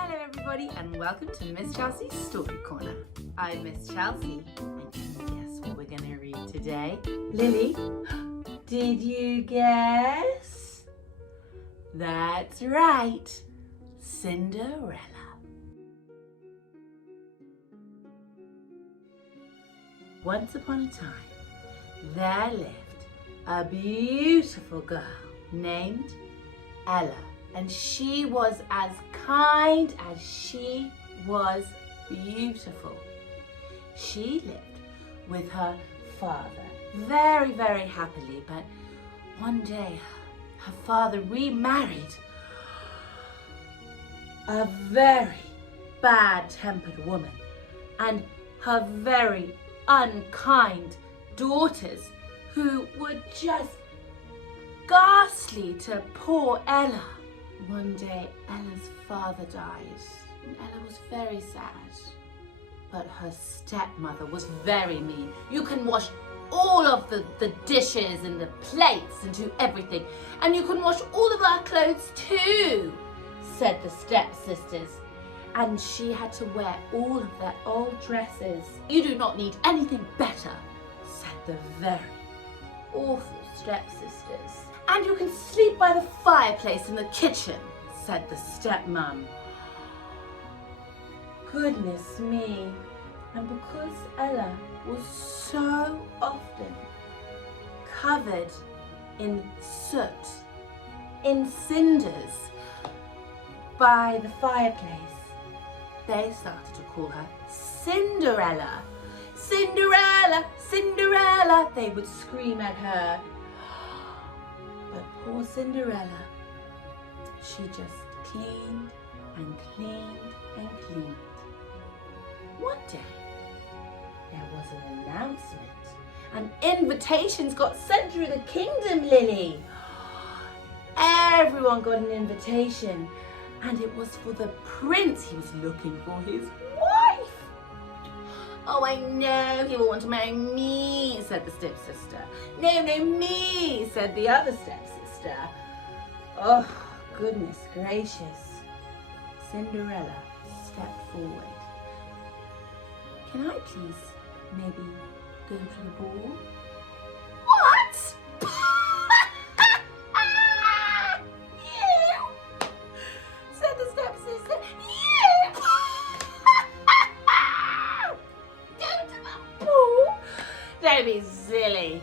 Hello everybody and welcome to Miss Chelsea's Story Corner. I'm Miss Chelsea and can you guess what we're going to read today? Lily, did you guess? That's right, Cinderella. Once upon a time, there lived a beautiful girl named Ella. And she was as kind as she was beautiful. She lived with her father very, very happily, but one day her father remarried a very bad-tempered woman, and her very unkind daughters who were just ghastly to poor Ella. One day, Ella's father died, and Ella was very sad. But her stepmother was very mean. You can wash all of the dishes and the plates and do everything, and you can wash all of our clothes too, said the stepsisters. And she had to wear all of their old dresses. You do not need anything better, said the very awful stepsisters. And you can sleep by the fireplace in the kitchen, said the stepmom. Goodness me. And because Ella was so often covered in soot, in cinders by the fireplace, they started to call her Cinderella. Cinderella, Cinderella, they would scream at her. But poor Cinderella, she just cleaned and cleaned and cleaned. One day, there was an announcement, and invitations got sent through the kingdom, Lily. Everyone got an invitation, and it was for the prince. He was looking for his wife. Oh, I know he will want to marry me, said the stepsister. No, no, me, said the other stepsister. Oh, goodness gracious. Cinderella stepped forward. Can I please maybe go to the ball? What? You? Said the stepsister. You? Don't be silly.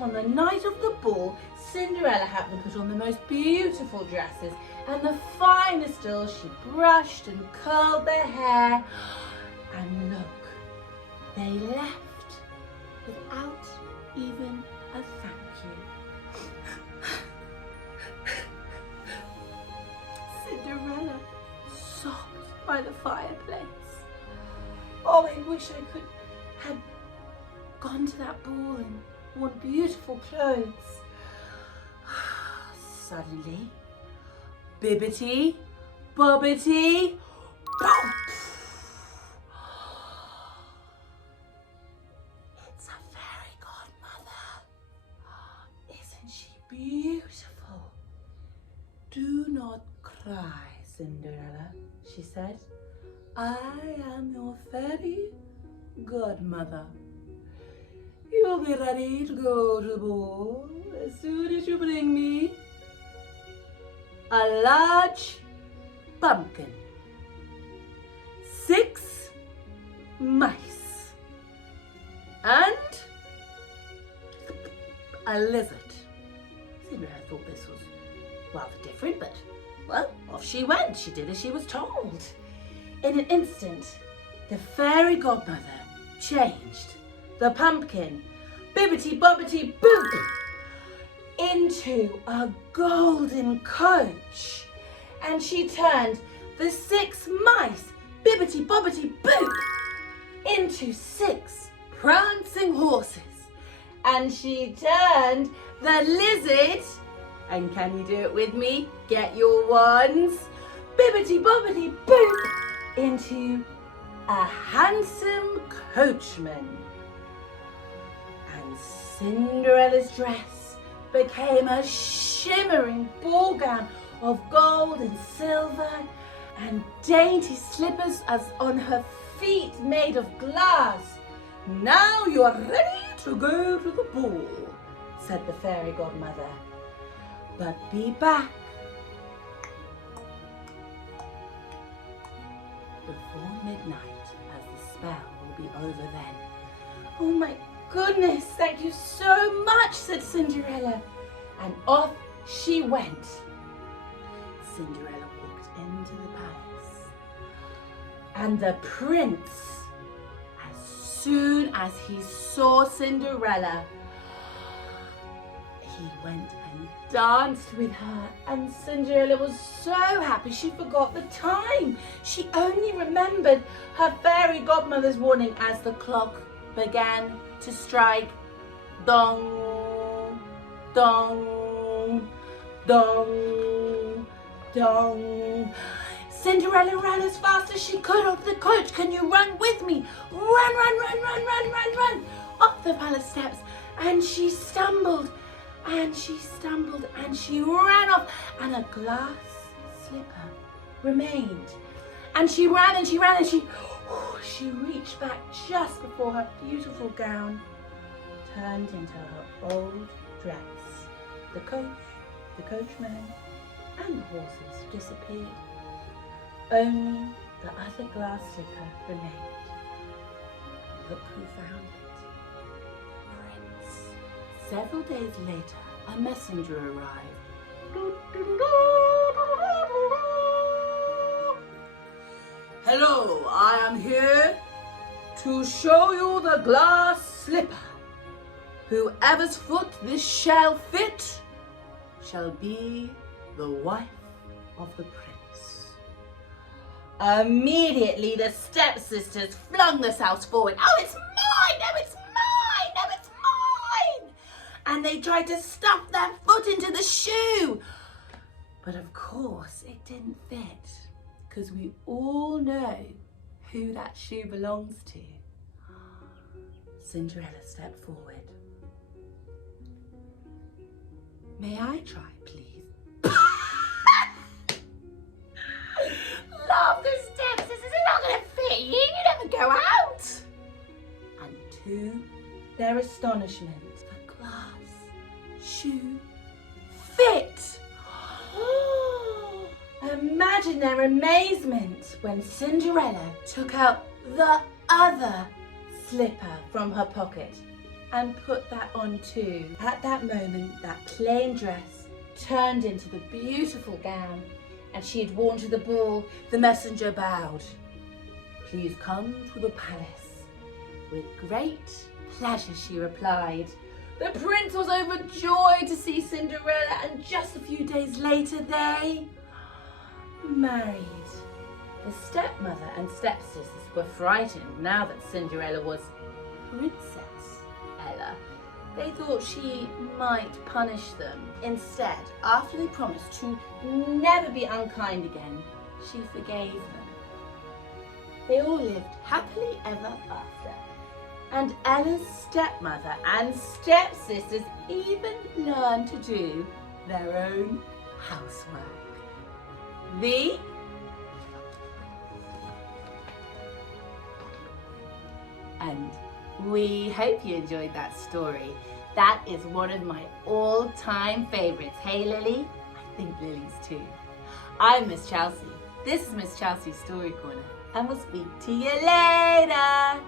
On the night of the ball, Cinderella happened to put on the most beautiful dresses and the finest dolls. She brushed and curled their hair. And look, they left without even a thank you. Cinderella sobbed by the fireplace. Oh, I wish I could have gone to that ball and worn beautiful clothes. Suddenly, bibbity, bobbity, boom! It's a fairy godmother. Isn't she beautiful? Do not cry, Cinderella, she said. I am your fairy godmother. You'll be ready to go to the ball as soon as you bring me a large pumpkin, 6 mice, and a lizard. Cinderella thought this was rather different, but, well, off she went. She did as she was told. In an instant, the fairy godmother changed the pumpkin, bibbity bobbity boop, into a golden coach, and she turned the 6 mice, bibbity bobbity boop, into 6 prancing horses, and she turned the lizard, and can you do it with me? Get your wands, bibbity bobbity boop, into a handsome coachman. And Cinderella's dress became a shimmering ball gown of gold and silver, and and dainty slippers as on her feet made of glass. "Now you are ready to go to the ball," said the fairy godmother. "But be back before midnight, as the spell will be over then." "Oh my goodness, thank you so much," said Cinderella, and off she went. Cinderella walked into the palace, and the prince, as soon as he saw Cinderella, he went and danced with her, and Cinderella was so happy she forgot the time. She only remembered her fairy godmother's warning as the clock began to strike. Dong, dong, dong, dong. Cinderella ran as fast as she could off the coach. "Can you run with me? Run, run, run, run, run, run, run!" Up the palace steps, and she stumbled, and she stumbled, and she ran off, and a glass slipper remained. And she ran, and she ran, and she reached back just before her beautiful gown turned into her old dress. The coachman, and the horses disappeared. Only the other glass slipper remained. Look who found it. Prince. Several days later, a messenger arrived. "Hello, I am here to show you the glass slipper. Whoever's foot this shall fit shall be the wife of the prince." Immediately the stepsisters flung themselves forward. "Oh, it's mine! No, it's mine! No, it's mine!" And they tried to stuff their foot into the shoe. But of course it didn't fit, because we all know who that shoe belongs to. Cinderella stepped forward. "May I try, please?" "Love the stepsisters, it's not going to fit you. You never go out." And to their astonishment, the glass shoe fit. Imagine their amazement when Cinderella took out the other slipper from her pocket and put that on too. At that moment, that plain dress turned into the beautiful gown, and she had worn to the ball. The messenger bowed. "Please come to the palace." With great pleasure, she replied. The prince was overjoyed to see Cinderella, and just a few days later they married. The stepmother and stepsisters were frightened now that Cinderella was Princess Ella. They thought she might punish them. Instead, after they promised to never be unkind again, she forgave them. They all lived happily ever after. And Ella's stepmother and stepsisters even learned to do their own housework. The end. We hope you enjoyed that story. That is one of my all-time favorites. Hey, Lily? I think Lily's too. I'm Miss Chelsey. This is Miss Chelsea's Story Corner, and we'll speak to you later.